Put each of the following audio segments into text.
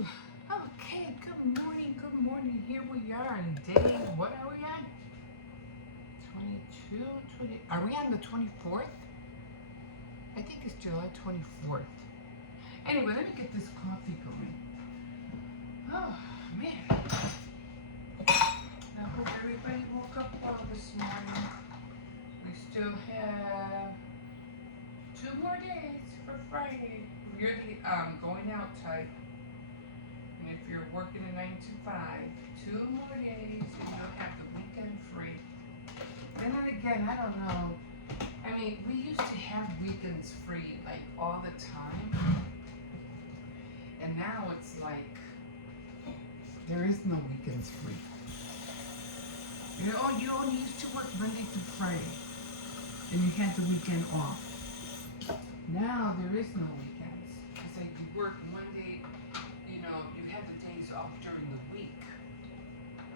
Whew. Okay, good morning, good morning. Here we are on day, what are we on? 22, 20, are we on the 24th? I think it's July 24th. Anyway, let me get this coffee going. Oh, man. I hope everybody woke up well this morning. We still have 2 more days for Friday. You're the going out type. And if you're working a 9 to 5, 2 more days and you'll have the weekend free. And then again, I don't know. I mean, we used to have weekends free like all the time. And now it's like there is no weekends free. You only used to work Monday through Friday. And you had the weekend off. Now there is no weekends. It's like you work Monday, you have the days off during the week.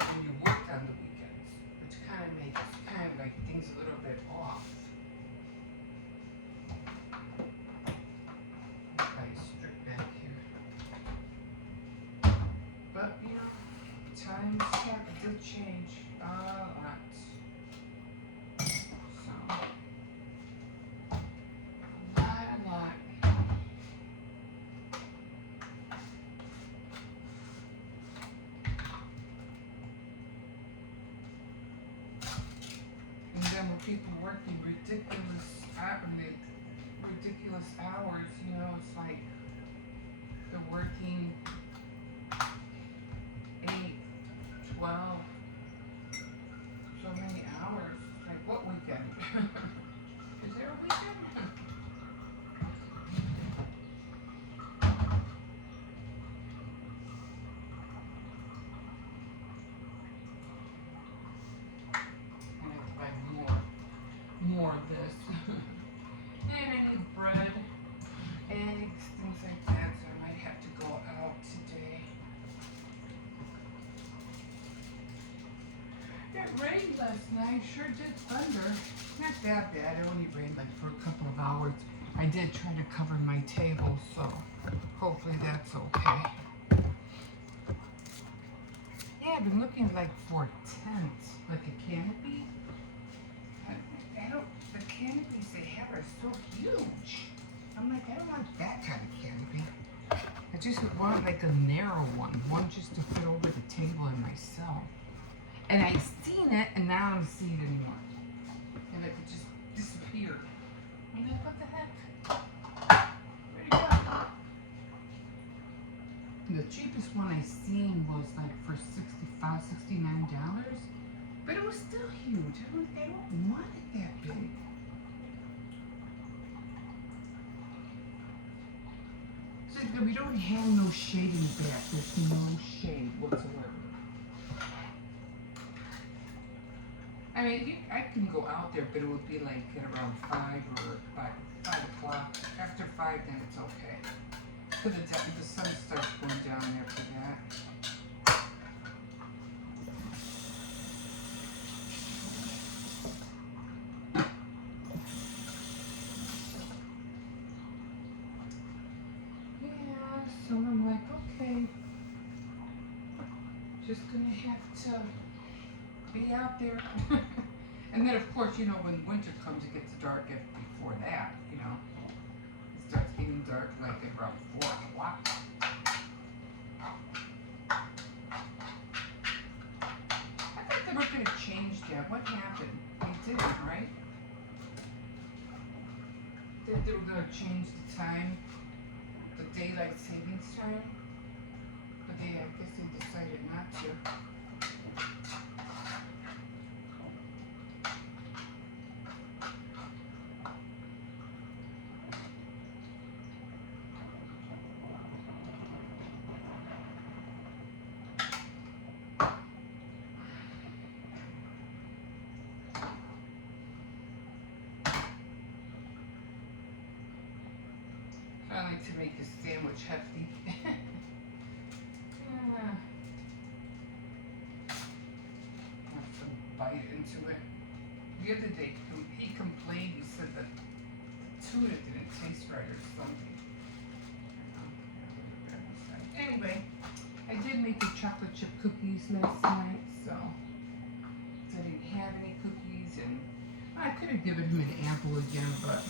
And you work on the weekends. Which kind of makes like things a little bit off. Okay, strip back here. But times did change a lot. So a lot. And then with people working ridiculous hours, it's like they're working 8, 12, so many hours. Like, what weekend? Is there a weekend? I have to buy more of this. And I need bread, eggs, things like that, so I might have to go out today. It rained last night, sure did thunder. Not that bad, it only rained like for a couple of hours. I did try to cover my table, so hopefully that's okay. Yeah, I've been looking like for tents, like a canopy. The canopies they have are so huge. I'm like, I don't want that kind of canopy. I just want like a narrow one just to fit over the table and myself. And I seen it, and now I don't see it anymore. And it just disappeared. I'm like, what the heck? Where'd it go? And the cheapest one I seen was like for $65, $69. But it was still huge. I don't want it that big. So we don't have no shade in the back. There's no shade whatsoever. I mean, I can go out there, but it would be like at around 5 or 5 o'clock. After 5, then it's okay. Because the sun starts going down after that. So I'm like, okay, just gonna have to be out there. And then of course, when winter comes, it gets dark before that, It starts getting dark like at around 4 o'clock. I thought they were gonna change that. What happened? They didn't, right? They were gonna change the time, the daylight savings time, but I guess they decided not to. I like to make a sandwich hefty. Have some bite into it. The other day, he complained. He said that the tuna didn't taste right or something. Anyway, chocolate chip cookies last night, so I didn't have any cookies, and I could have given him an apple again, but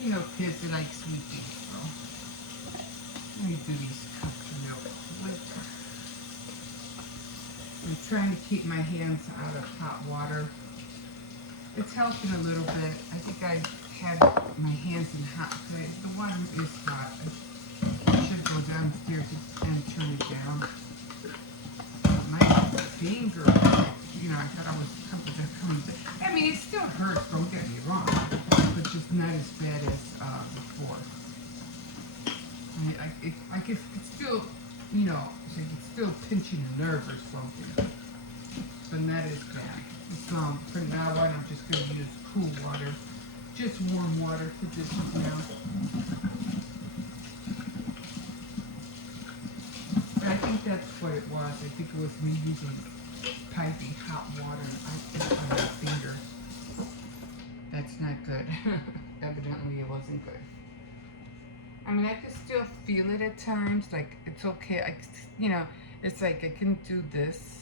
you know, kids they like sweeties, so let me do these cups real quick. I'm trying to keep my hands out of hot water. It's helping a little bit. I think I had my hands in hot. The water is hot. I should go downstairs and turn it down. My finger, you know, I thought I was coming. I mean, it still hurts. Don't get me wrong, but just not as bad as before. I could still, you know, it's still pinching a nerve or something, but not as bad. So from now on, I'm just going to use cool water, just warm water for this now. But I think that's what it was. I think it was me using piping hot water on my finger. That's not good. Evidently, it wasn't good. I mean, I can still feel it at times. Like, it's okay. You know, it's like I can do this.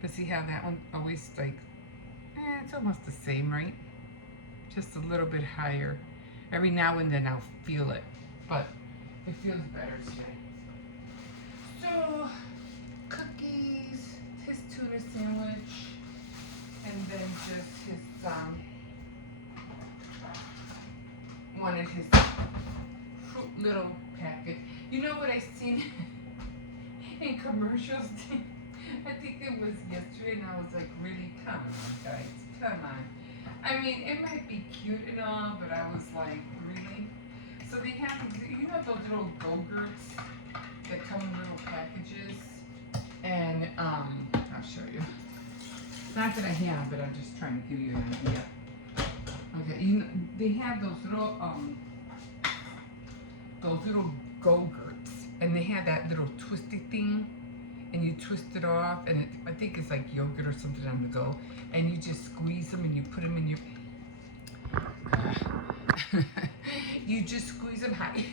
But see how that one always, like, it's almost the same, right? Just a little bit higher. Every now and then I'll feel it. But it feels better today. So, cookies, his tuna sandwich, and then just his, wanted his fruit little packet. You know what I seen in commercials? I think it was yesterday, and I was like, really? Come on, guys, come on. I mean, it might be cute and all, but I was like, really? So they have, you know those little Go-Gurts that come in little packages? And, I'll show you. Not that I have, but I'm just trying to give you an idea. Okay, you know, they have those little Go-Gurts, and they have that little twisty thing, and you twist it off, and I think it's like yogurt or something on the go, and you just squeeze them and you put them in your, you just squeeze them, hi,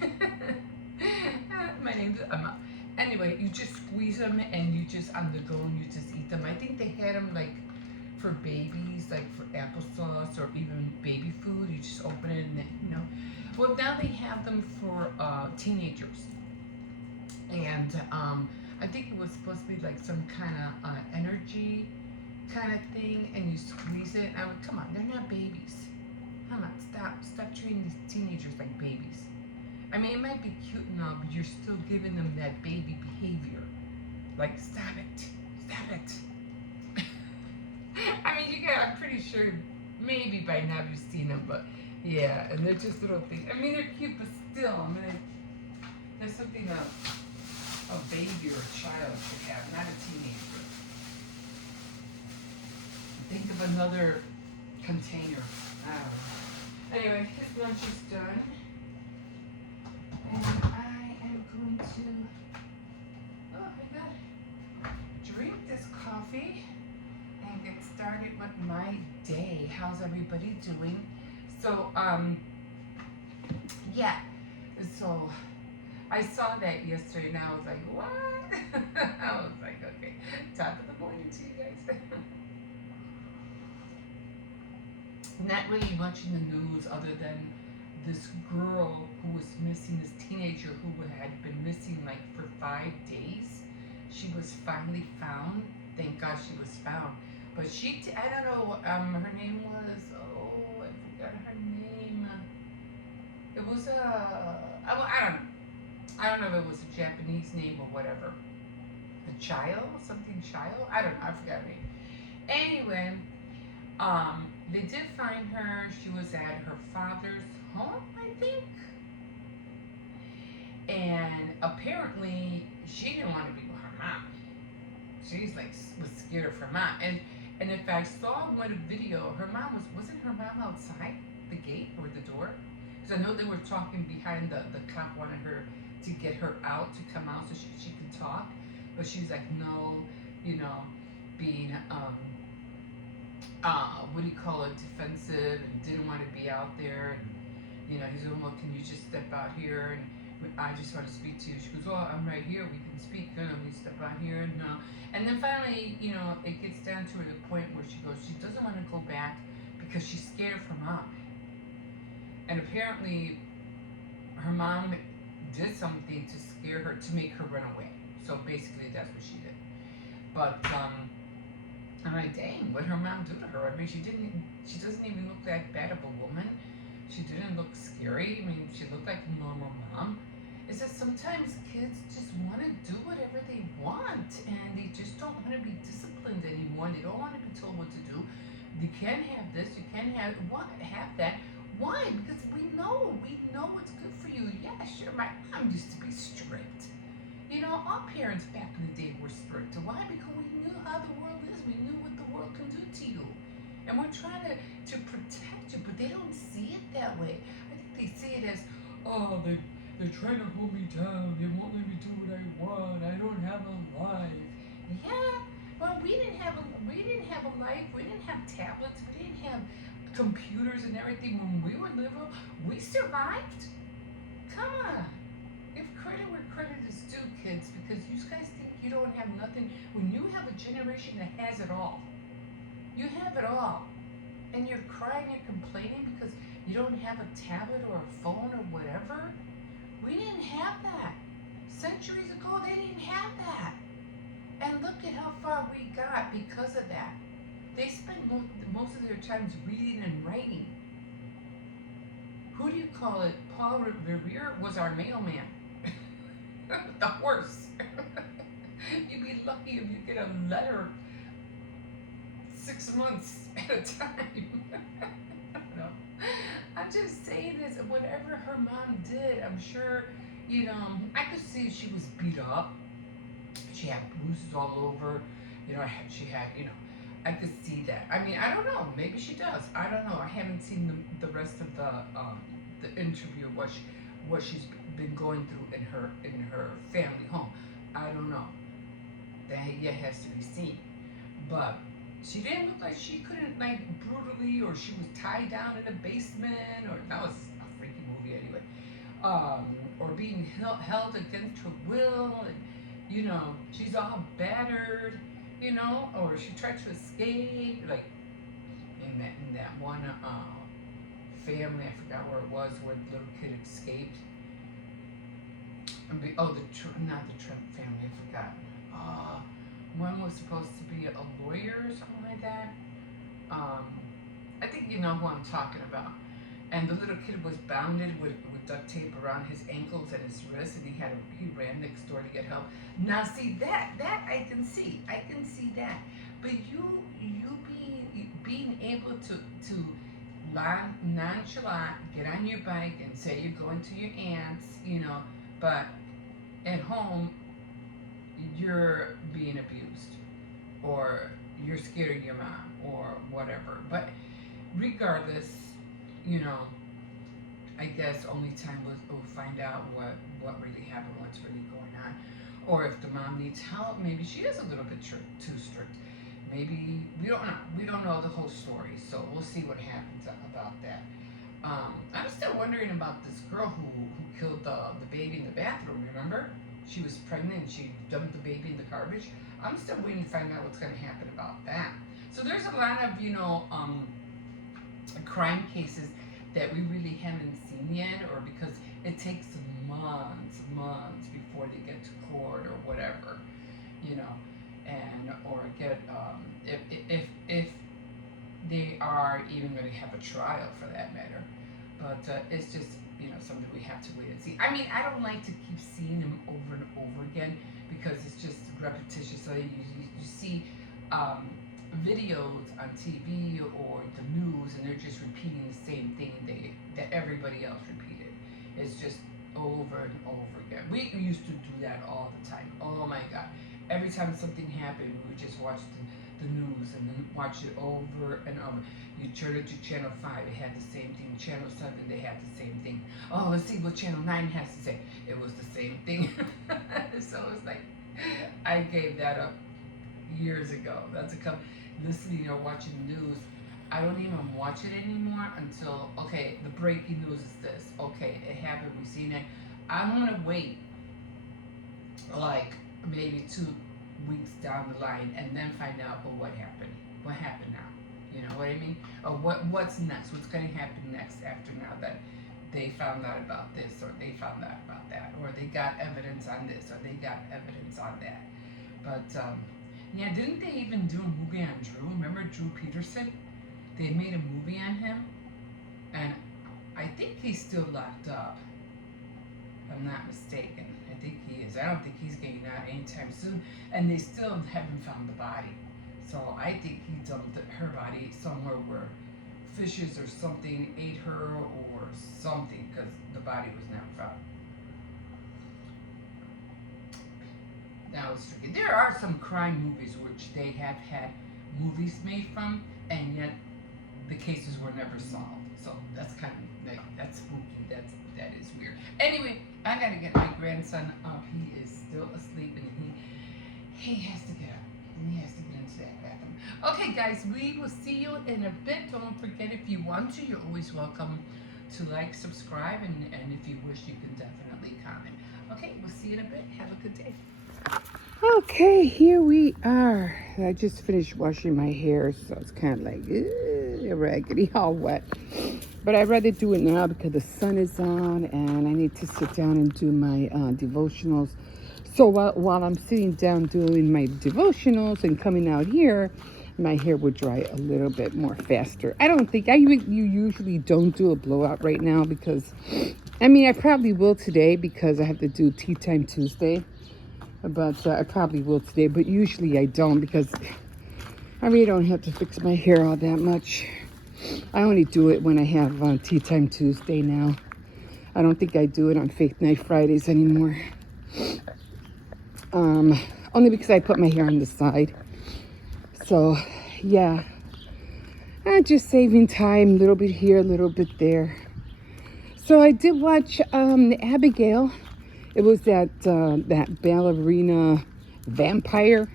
my name's Emma. Anyway, you just squeeze them and you just on the go and you just eat them. I think they had them like for babies, like for applesauce or even baby food. You just open it and you know. Well, now they have them for teenagers, and I think it was supposed to be like some kind of energy kind of thing, and you squeeze it. I would, come on, they're not babies. Come on, stop treating these teenagers like babies. I mean, it might be cute and all, but you're still giving them that baby behavior. Like, stop it. I mean, I'm pretty sure maybe by now you've seen them, but yeah, and they're just little things. I mean, they're cute, but still, I mean, there's something a baby or a child should have, not a teenager. Think of another container. I don't know. Anyway, his lunch is done. And I am going to, drink this coffee and get started with my day. How's everybody doing? So, yeah. So, I saw that yesterday and I was like, what? I was like, okay, top of the morning to you guys. Not really much in the news other than this girl who was missing, this teenager who had been missing like for 5 days. She was finally found. Thank God she was found. But I don't know, her name was, I forgot her name. It was I don't know if it was a Japanese name or whatever. Something Child? I don't know, I forgot her name. Anyway, they did find her. She was at her father's home, I think. And apparently, she didn't want to be with her mom. She's like, was scared of her mom. And if I saw one video, her mom wasn't her mom outside the gate or the door? Because I know they were talking behind the cop wanted her to get her out, to come out so she could talk. But she's like, no, you know, being, what do you call it, defensive, and didn't want to be out there. And, you know, he's like, well, can you just step out here? And I just want to speak to you. She goes, oh, I'm right here. We can speak. We step out here. No. And then finally, it gets down to the point where she goes, she doesn't want to go back because she's scared of her mom. And apparently, her mom did something to scare her, to make her run away. So basically, that's what she did. But I'm like, dang, what her mom do to her? I mean, she doesn't even look that bad of a woman. She didn't look scary. I mean, she looked like a normal mom. Is that sometimes kids just want to do whatever they want, and they just don't want to be disciplined anymore. They don't want to be told what to do. You can't have this. You can't have that. Why? Because we know what's good for you. Yeah, sure. My mom used to be strict. Our parents back in the day were strict. Why? Because we knew how the world is. We knew what the world can do to you. And we're trying to protect you, but they don't see it that way. I think they see it as, oh, they're trying to hold me down. They won't let me do what I want. I don't have a life. Yeah, well, we didn't have a life. We didn't have tablets. We didn't have computers and everything when we were little. We survived. Come on. Give credit where credit is due, kids, because you guys think you don't have nothing when you have a generation that has it all. You have it all. And you're crying and complaining because you don't have a tablet or a phone or whatever. We didn't have that. Centuries ago, they didn't have that. And look at how far we got because of that. They spent most of their times reading and writing. Who do you call it? Paul Revere was our mailman. The horse. You'd be lucky if you get a letter 6 months at a time. No. I'm just saying this. Whatever her mom did, I'm sure, I could see she was beat up. She had bruises all over. She had, I could see that. I mean, I don't know. Maybe she does. I don't know. I haven't seen the rest of the interview, what she's been going through in her family home. I don't know. That yet has to be seen. But she didn't look like she couldn't, like, brutally, or she was tied down in a basement, or that was a freaky movie anyway. Or being held against her will, and she's all battered, or she tried to escape, like in that one family, I forgot where it was, where the little kid escaped. Not the Trump family, I forgot. One was supposed to be a lawyer or something like that. I think you know who I'm talking about. And the little kid was bounded with duct tape around his ankles and his wrists, and he ran next door to get help. Now see that I can see that. But you being able to nonchalant get on your bike and say you're going to your aunt's, but at home you're being abused, or you're scared of your mom, or whatever. But regardless, I guess only time will find out what really happened, what's really going on. Or if the mom needs help, maybe she is a little bit too strict. Maybe, we don't know. We don't know the whole story, so we'll see what happens about that. I'm still wondering about this girl who killed the baby in the bathroom, remember? She was pregnant and she dumped the baby in the garbage. I'm still waiting to find out what's going to happen about that. So there's a lot of, crime cases that we really haven't seen yet, or because it takes months before they get to court or whatever, and or get if they are even going to have a trial for that matter. But it's just something we have to wait and see. I mean, I don't like to keep seeing them over and over again because it's just repetitious. So you see videos on TV or the news, and they're just repeating the same thing that everybody else repeated. It's just over and over again. We used to do that all the time. Oh my God. Every time something happened, we would just watch the news and then watch it over and over. You turn it to Channel 5, it had the same thing. Channel 7, they had the same thing. Oh, let's see what Channel 9 has to say. It was the same thing. So it's like, I gave that up years ago. That's listening or watching the news. I don't even watch it anymore until, okay, the breaking news is this. Okay, it happened, we've seen it. I'm gonna wait like maybe 2 weeks down the line and then find out, well, what happened? What happened now? You know what I mean? Or what's next? What's going to happen next after now that they found out about this or they found out about that or they got evidence on this or they got evidence on that. But yeah, didn't they even do a movie on Drew? Remember Drew Peterson? They made a movie on him, and I think he's still locked up. If I'm not mistaken. I think he is. I don't think he's getting out anytime soon. And they still haven't found the body. So I think he dumped her body somewhere where fishes or something ate her or something because the body was never found. That was tricky. There are some crime movies which they have had movies made from, and yet the cases were never solved. So that's kind of like that's spooky. That is weird. Anyway, I gotta get my grandson up. He is still asleep, and he has to get up. And he has to get into that bathroom. Okay, guys, we will see you in a bit. Don't forget, if you want to, you're always welcome to like, subscribe, and if you wish, you can definitely comment. Okay, we'll see you in a bit. Have a good day. Okay, here we are. I just finished washing my hair, so it's kind of like raggedy, all wet. But I'd rather do it now because the sun is on and I need to sit down and do my devotionals. So while I'm sitting down doing my devotionals and coming out here, my hair would dry a little bit more faster. I don't think, you usually don't do a blowout right now because, I mean, I probably will today because I have to do Tea Time Tuesday. But I probably will today, but usually I don't because I really don't have to fix my hair all that much. I only do it when I have Tea Time Tuesday now. I don't think I do it on Faith Night Fridays anymore. Only because I put my hair on the side. So, yeah. I'm just saving time, a little bit here, a little bit there. So I did watch Abigail. It was that ballerina vampire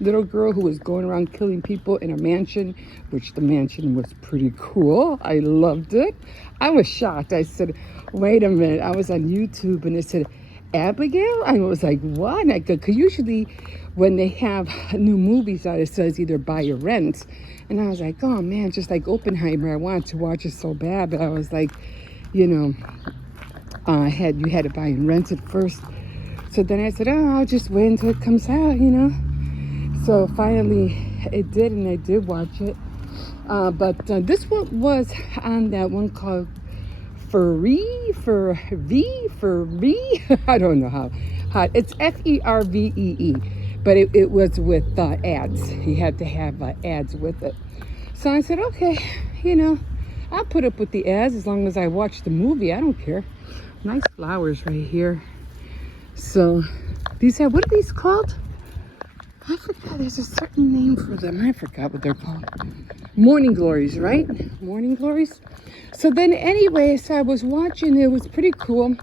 little girl who was going around killing people in a mansion, which the mansion was pretty cool. I loved it. I was shocked. I said, wait a minute. I was on YouTube and it said, Abigail? I was like, what? And I go, because usually when they have new movies out, it says either buy or rent. And I was like, oh man, just like Oppenheimer. I wanted to watch it so bad, but I was like, you know, you had to buy and rent it first. So then I said, oh, I'll just wait until it comes out, you know. So finally it did, and I did watch it. But this one was on that one called Fervee. I don't know how. It's Fervee. But it was with ads. He had to have ads with it. So I said, okay, you know, I'll put up with the ads as long as I watch the movie. I don't care. Nice flowers right here. So these have, what are these called? I forgot, there's a certain name for them. I forgot what they're called. Morning glories, right? Morning glories. So then anyway, so I was watching, it was pretty cool.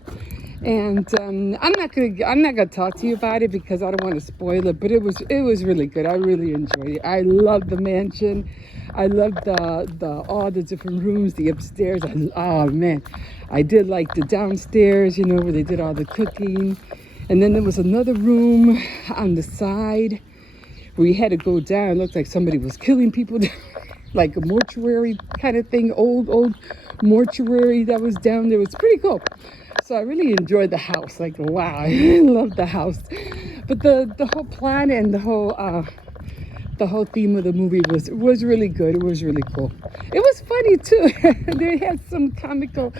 And I'm not gonna talk to you about it because I don't want to spoil it, but it was really good. I really enjoyed it. I loved the mansion. I loved all the different rooms, the upstairs. Oh man, I did like the downstairs, you know, where they did all the cooking. And then there was another room on the side where you had to go down. It looked like somebody was killing people, like a mortuary kind of thing, old mortuary that was down there. It was pretty cool. So I really enjoyed the house. Like, wow, I love the house. But the whole plan and the whole theme of the movie was really good. It was really cool. It was funny too. They had some comical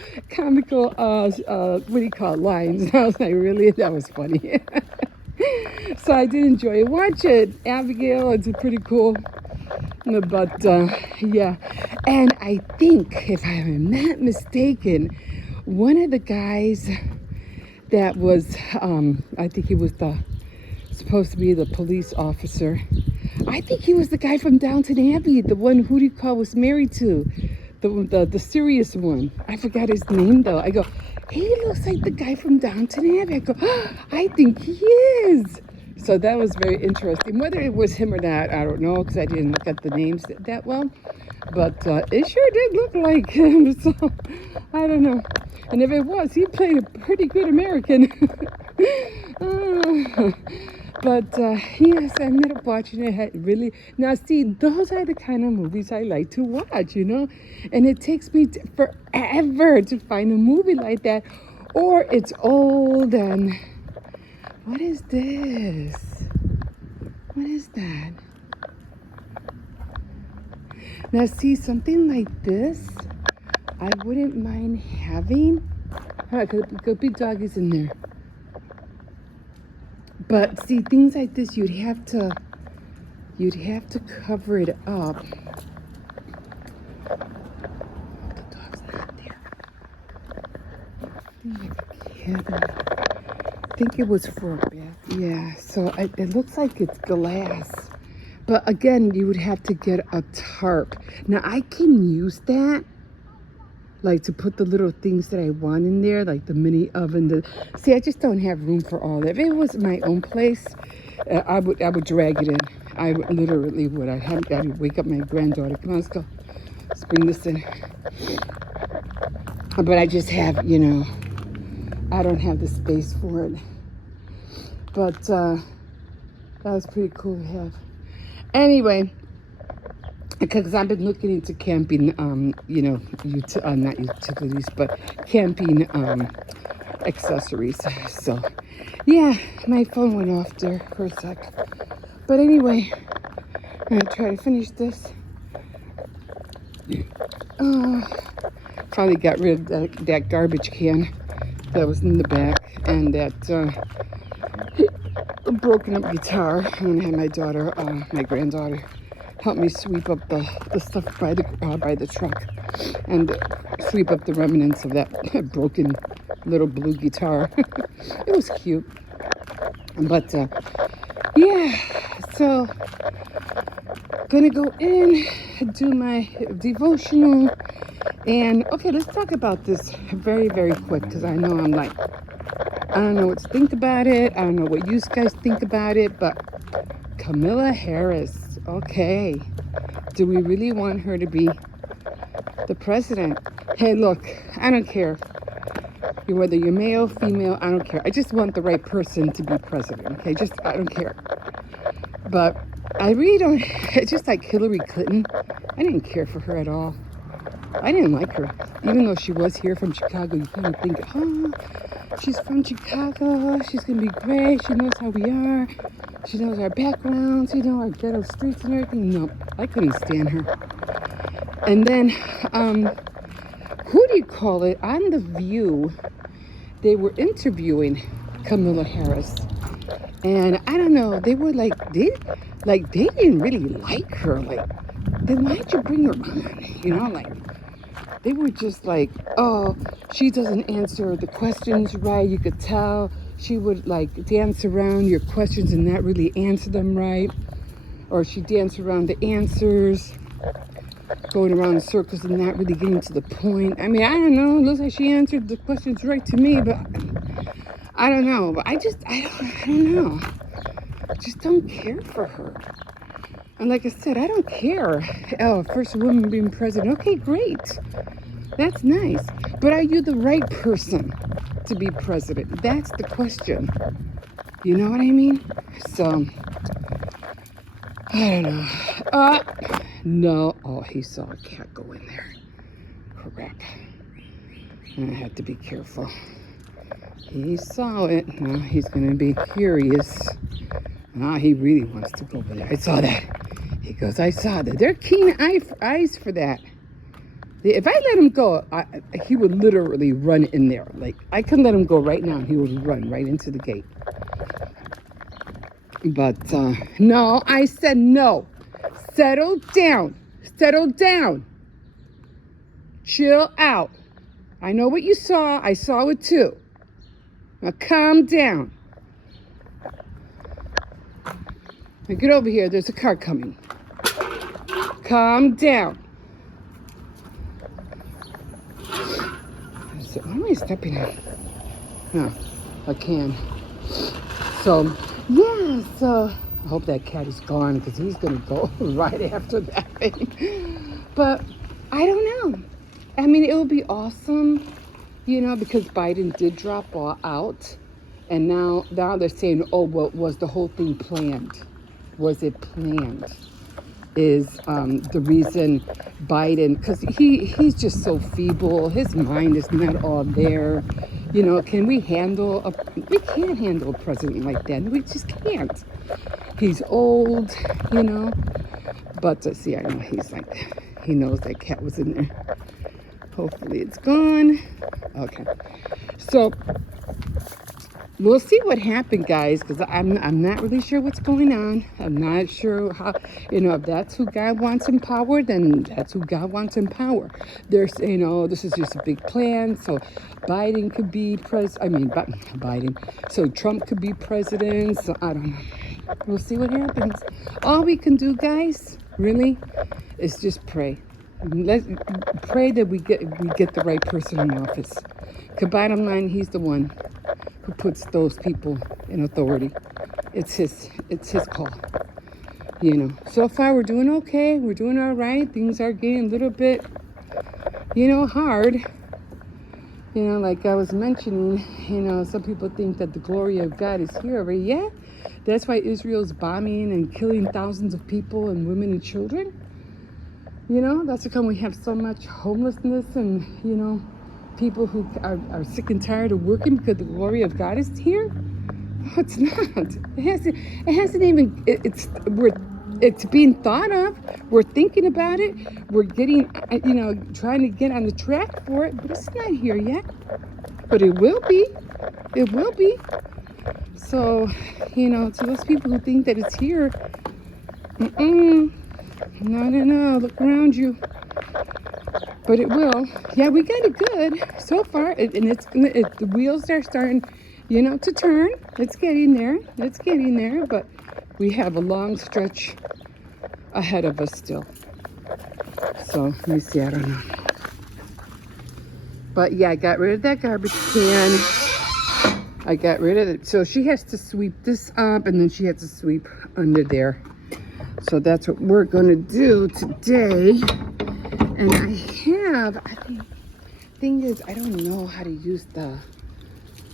what do you call it, lines. I was like, really? That was funny. So I did enjoy it. Watch it, Abigail. It's pretty cool. But yeah, and I think, if I am not mistaken, one of the guys that was, I think he was supposed to be the police officer. I think he was the guy from Downton Abbey, the one who do you call was married to, the serious one. I forgot his name though. I go, he looks like the guy from Downton Abbey. I go, oh, I think he is. So that was very interesting. Whether it was him or not, I don't know, because I didn't look at the names that well. But it sure did look like him. So I don't know. And if it was, he played a pretty good American. But yes, I ended up watching it. Had really now see, those are the kind of movies I like to watch, you know. And it takes me forever to find a movie like that, or it's old. And what is this? What is that? Now see, something like this, I wouldn't mind having. Could be doggies in there. But see, things like this, you'd have to cover it up. The dog's not there. I think it was for a bath. Yeah, so it looks like it's glass. But again, you would have to get a tarp. Now I can use that, like to put the little things that I want in there, like the mini oven. See, I just don't have room for all that. If it was my own place, I would drag it in. I literally would. I'd wake up my granddaughter. Come on, let's go. Let's bring this in. But I just have, you know, I don't have the space for it. But that was pretty cool to have. Anyway, because I've been looking into camping, you know, not utilities, but camping accessories. So, yeah, my phone went off there for a sec. But anyway, I'm gonna try to finish this. Probably got rid of that garbage can that was in the back, and that broken up guitar. I'm gonna have my daughter, my granddaughter, help me sweep up the stuff by the truck, and sweep up the remnants of that broken little blue guitar. It was cute, but yeah. So gonna go in, do my devotional, and okay, let's talk about this very, very quick, because I know I'm like, I don't know what to think about it. I don't know what you guys think about it, but Kamala Harris, okay, do we really want her to be the president? Hey, look, I don't care. Whether you're male, female, I don't care. I just want the right person to be president, okay? I don't care. But I really don't, it's just like Hillary Clinton. I didn't care for her at all. I didn't like her. Even though she was here from Chicago, you kind of think, oh, she's from Chicago, she's going to be great, she knows how we are, she knows our backgrounds, you know, our ghetto streets and everything. No, I couldn't stand her. And then, who do you call it? On The View, they were interviewing Kamala Harris. And I don't know, they were like, they didn't really like her. Like, then why'd you bring her on? You know, like, they were just like, oh, she doesn't answer the questions right. You could tell she would like dance around your questions and not really answer them right. Or she danced around the answers, going around in circles and not really getting to the point. I mean, I don't know. It looks like she answered the questions right to me, but I don't know. But I don't know. I just don't care for her. And like I said, I don't care. Oh, first woman being president. Okay, great. That's nice. But are you the right person to be president? That's the question. You know what I mean? So, I don't know. No. Oh, he saw a cat go in there. Crap. I had to be careful. He saw it. Now he's going to be curious. Now he really wants to go over there. I saw that. He goes, I saw that. They're keen eyes for that. If I let him go, he would literally run in there. Like, I can let him go right now, and he would run right into the gate. But, no, I said no. Settle down. Settle down. Chill out. I know what you saw. I saw it too. Now calm down. Now get over here. There's a car coming. Calm down. What am I stepping in? No, a can. So Yeah, so I hope that cat is gone because he's going to go right after that thing. But I don't know. I mean, it would be awesome, because Biden did drop out. And now they're saying, oh, well, was the whole thing planned? Was it planned? Is the reason Biden, because he's just so feeble. His mind is not all there. Can we handle we can't handle a president like that. We just can't. He's old, you know. But see, I know he knows that cat was in there. Hopefully it's gone. Okay. So we'll see what happened, guys, because I'm not really sure what's going on. I'm not sure how, if that's who God wants in power, then that's who God wants in power. There's, this is just a big plan. So Biden could be Biden. So Trump could be president. So I don't know. We'll see what happens. All we can do, guys, really, is just pray. Let's pray that we get the right person in office. Because bottom line, he's the one who puts those people in authority. It's his call. So far we're doing okay. We're doing all right. Things are getting a little bit, hard. Like I was mentioning, some people think that the glory of God is here already. Yeah, that's why Israel's bombing and killing thousands of people and women and children. That's because we have so much homelessness and, people who are sick and tired of working because the glory of God is here. No, it's not. It hasn't even, it's being thought of. We're thinking about it. We're getting, trying to get on the track for it, but it's not here yet. But it will be. It will be. So, to those people who think that it's here, no, look around you. But it will. Yeah, we got it good so far, and the wheels are starting, to turn. It's getting there. But we have a long stretch ahead of us still. So let me see. I don't know. But yeah, I got rid of that garbage can. I got rid of it. So she has to sweep this up, and then she has to sweep under there. So that's what we're gonna do today. And thing is, I don't know how to use the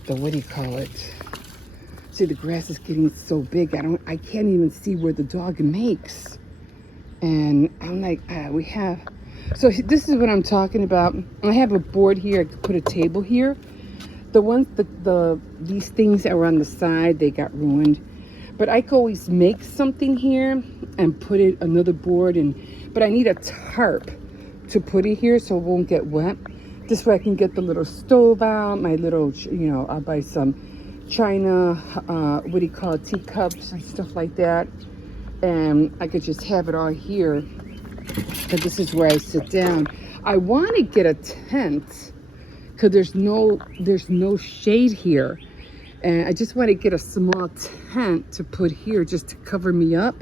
what do you call it? See, the grass is getting so big, I can't even see where the dog makes. And I'm like, so this is what I'm talking about. I have a board here. I could put a table here. The ones, these things that were on the side, they got ruined. But I could always make something here and put it another board but I need a tarp to put it here so it won't get wet. This way I can get the little stove out, my little, I'll buy some china, teacups and stuff like that. And I could just have it all here. But this is where I sit down. I want to get a tent because there's no shade here. And I just want to get a small tent to put here just to cover me up.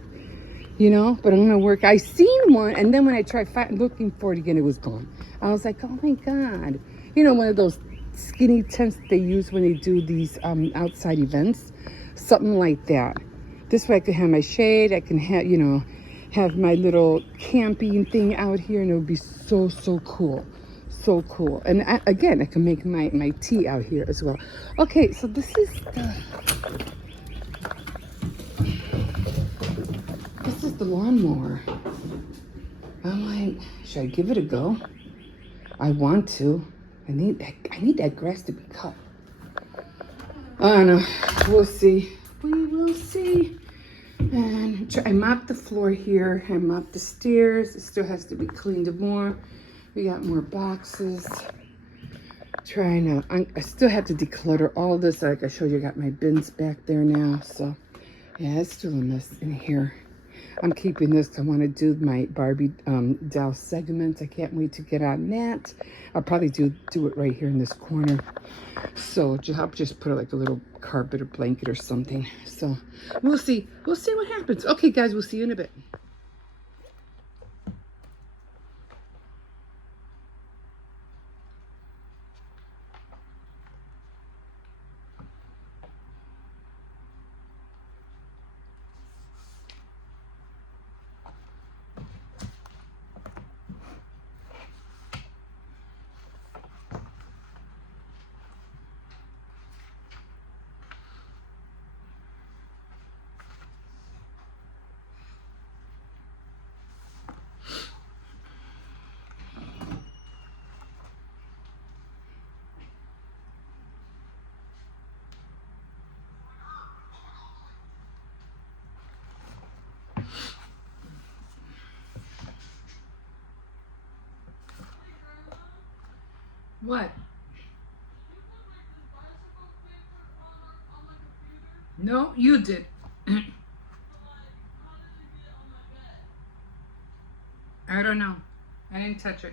But I'm gonna work. I seen one, and then when I tried looking for it again, it was gone. I was like, oh my God. One of those skinny tents they use when they do these outside events. Something like that. This way I could have my shade. I can have my little camping thing out here, and it would be so cool. So cool. And I can make my tea out here as well. Okay, so this is the lawnmower. I'm like, should I give it a go? I want to. I need that grass to be cut. I don't know. We'll see. We will see. And I mopped the floor here. I mopped the stairs. It still has to be cleaned more. We got more boxes. I still have to declutter all this. Like I showed you, I got my bins back there now. So yeah, it's still a mess in here. I'm keeping this. I want to do my Barbie doll segment. I can't wait to get on that. I'll probably do it right here in this corner. So I'll just put like a little carpet or blanket or something. So we'll see. We'll see what happens. Okay, guys, we'll see you in a bit. What? No, you did. I don't know. I didn't touch it.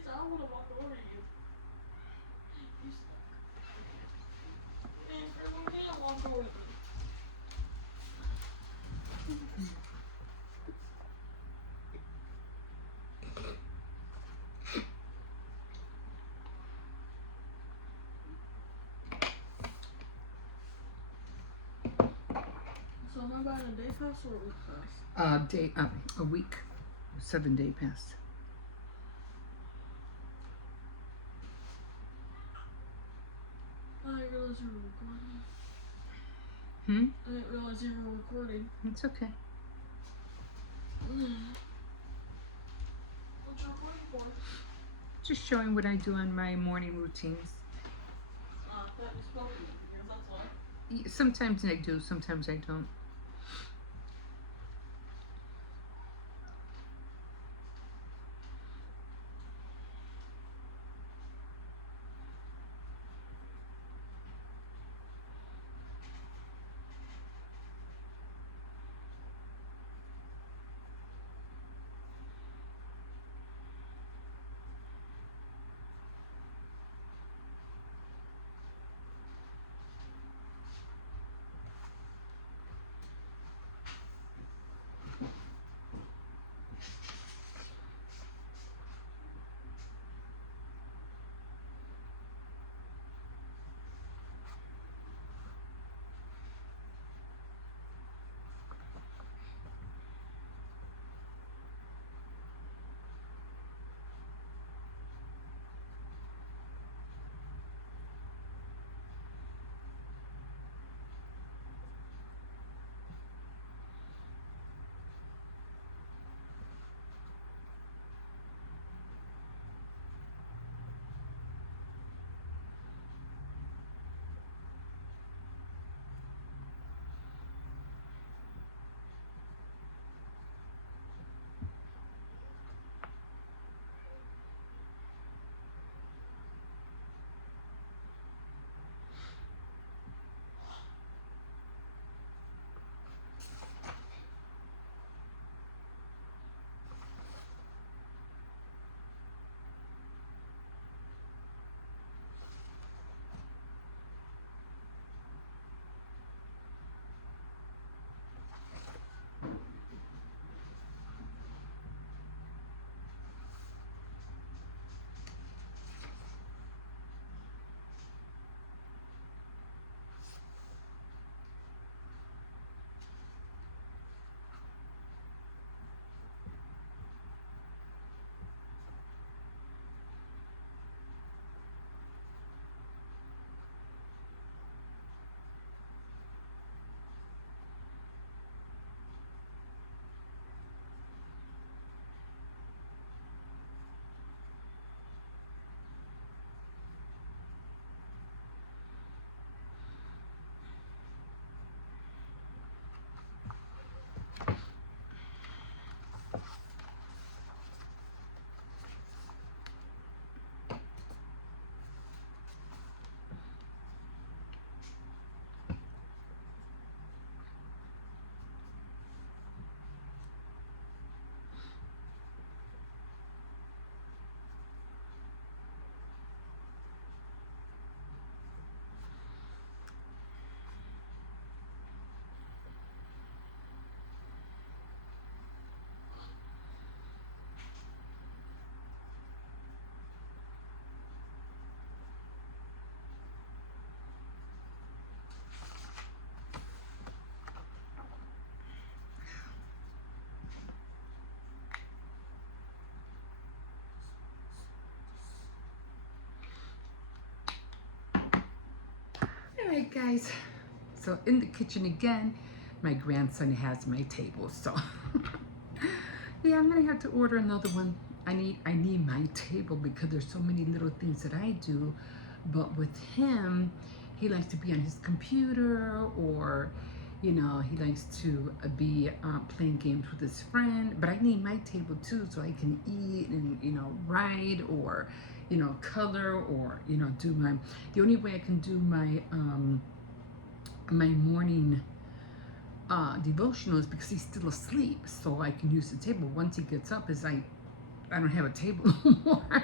Lisa, I want to walk over you. You stuck. Man, girl, we can't walk over you. So am I buying a day pass or a week pass? A week, 7-day pass. I didn't realize you were recording. Hmm? I didn't realize you were recording. It's okay. What you recording for? Just showing what I do on my morning routines. I thought you spoke to me. That's why. Sometimes I do, sometimes I don't. Alright guys, so in the kitchen again, my grandson has my table, so yeah, I'm gonna have to order another one. I need my table because there's so many little things that I do, but with him, he likes to be on his computer, or you know, he likes to be playing games with his friend. But I need my table too, so I can eat and, you know, write, or, you know, color, or, you know, do my, the only way I can do my my morning devotional is because he's still asleep, so I can use the table. Once he gets up, is I I don't have a table no more,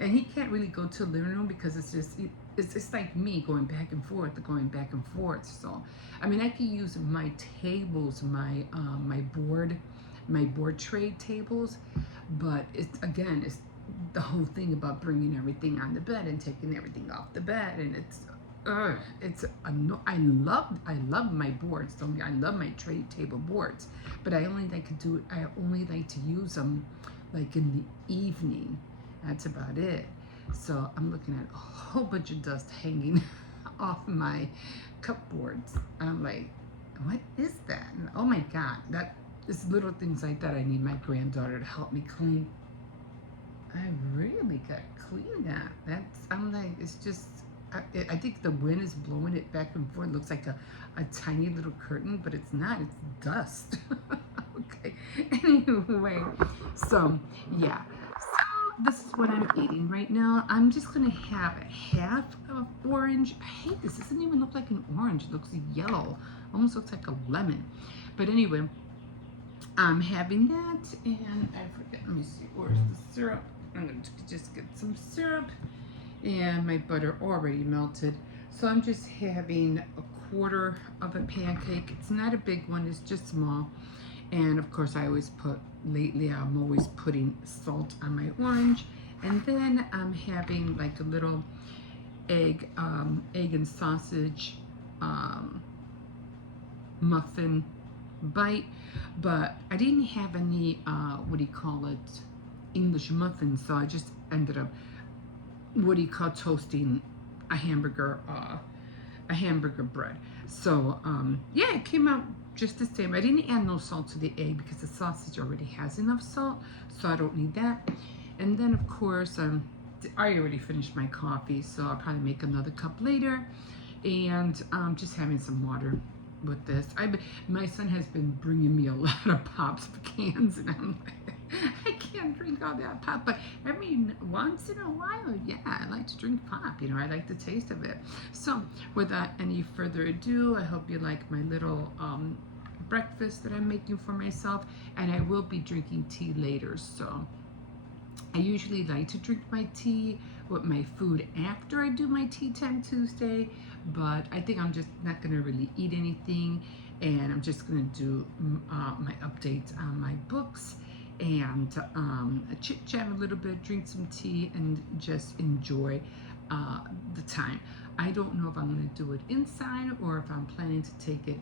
and he can't really go to the living room because it's like me going back and forth, going back and forth. So, I mean, I can use my tables, my board tray tables, but it's the whole thing about bringing everything on the bed and taking everything off the bed, and I love my boards. I love my tray table boards, but I only like to use them like in the evening. That's about it. So I'm looking at a whole bunch of dust hanging off my cupboards. I'm like, what is that? And oh my God, it's little things like that I need my granddaughter to help me clean. I really got clean that. I'm like, it's just, I think the wind is blowing it back and forth. It looks like a tiny little curtain, but it's not. It's dust. Okay. Anyway, so yeah. So this is what I'm eating right now. I'm just gonna have a half of orange. I hate this. This doesn't even look like an orange. It looks yellow. Almost looks like a lemon. But anyway, I'm having that, and I forget. Let me see. Where's the syrup? I'm gonna just get some syrup, and my butter already melted. So I'm just having a quarter of a pancake. It's not a big one, it's just small. And of course lately I'm always putting salt on my orange. And then I'm having like a little egg and sausage muffin bite. But I didn't have any, English muffins, so I just ended up toasting a hamburger bread. So yeah, it came out just the same. I didn't add no salt to the egg because the sausage already has enough salt, so I don't need that. And then of course I already finished my coffee, so I'll probably make another cup later. And just having some water with this. My son has been bringing me a lot of Pops cans, and I'm like, I can't drink all that pop, but I mean, once in a while, yeah, I like to drink pop. I like the taste of it. So without any further ado, I hope you like my little breakfast that I'm making for myself, and I will be drinking tea later. So I usually like to drink my tea with my food after I do my Tea Time Tuesday, but I think I'm just not going to really eat anything, and I'm just going to do my updates on my books, and chit chat a little bit, drink some tea, and just enjoy the time. I don't know if I'm going to do it inside or if I'm planning to take it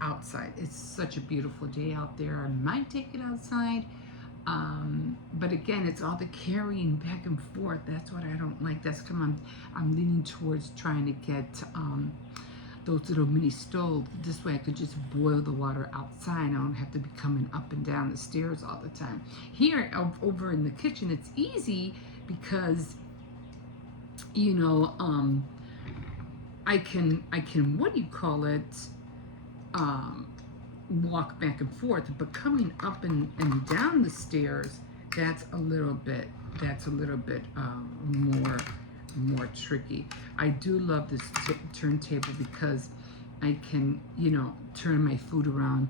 outside. It's such a beautiful day out there. I might take it outside, but again, it's all the carrying back and forth. That's what I don't like. That's come I'm leaning towards trying to get those little mini stoves. This way I could just boil the water outside. I don't have to be coming up and down the stairs all the time. Here over in the kitchen, it's easy because I can walk back and forth, but coming up and down the stairs, that's a little bit more tricky. I do love this turntable because I can, turn my food around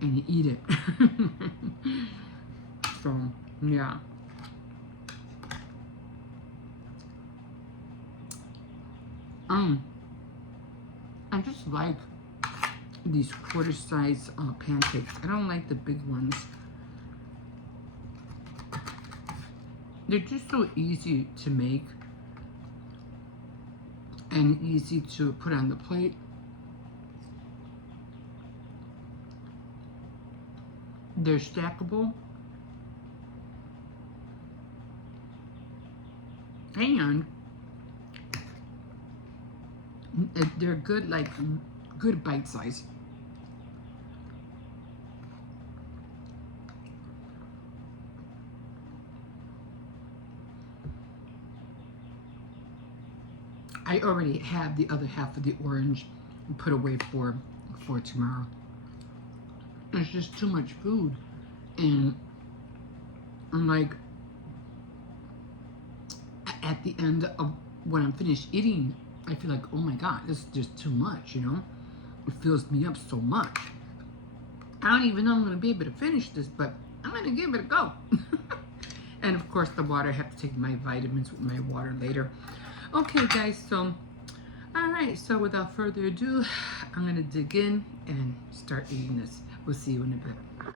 and eat it. So, yeah. I just like these quarter-size pancakes. I don't like the big ones. They're just so easy to make and easy to put on the plate. They're stackable. And they're good, like good bite size. I already have the other half of the orange put away for tomorrow. It's just too much food, and I'm like, at the end of when I'm finished eating, I feel like, oh my God, this is just too much, It fills me up so much. I don't even know I'm going to be able to finish this, but I'm gonna give it a go. And of course the water, I have to take my vitamins with my water later. Okay guys, so all right, so without further ado, I'm gonna dig in and start eating this. We'll see you in a bit.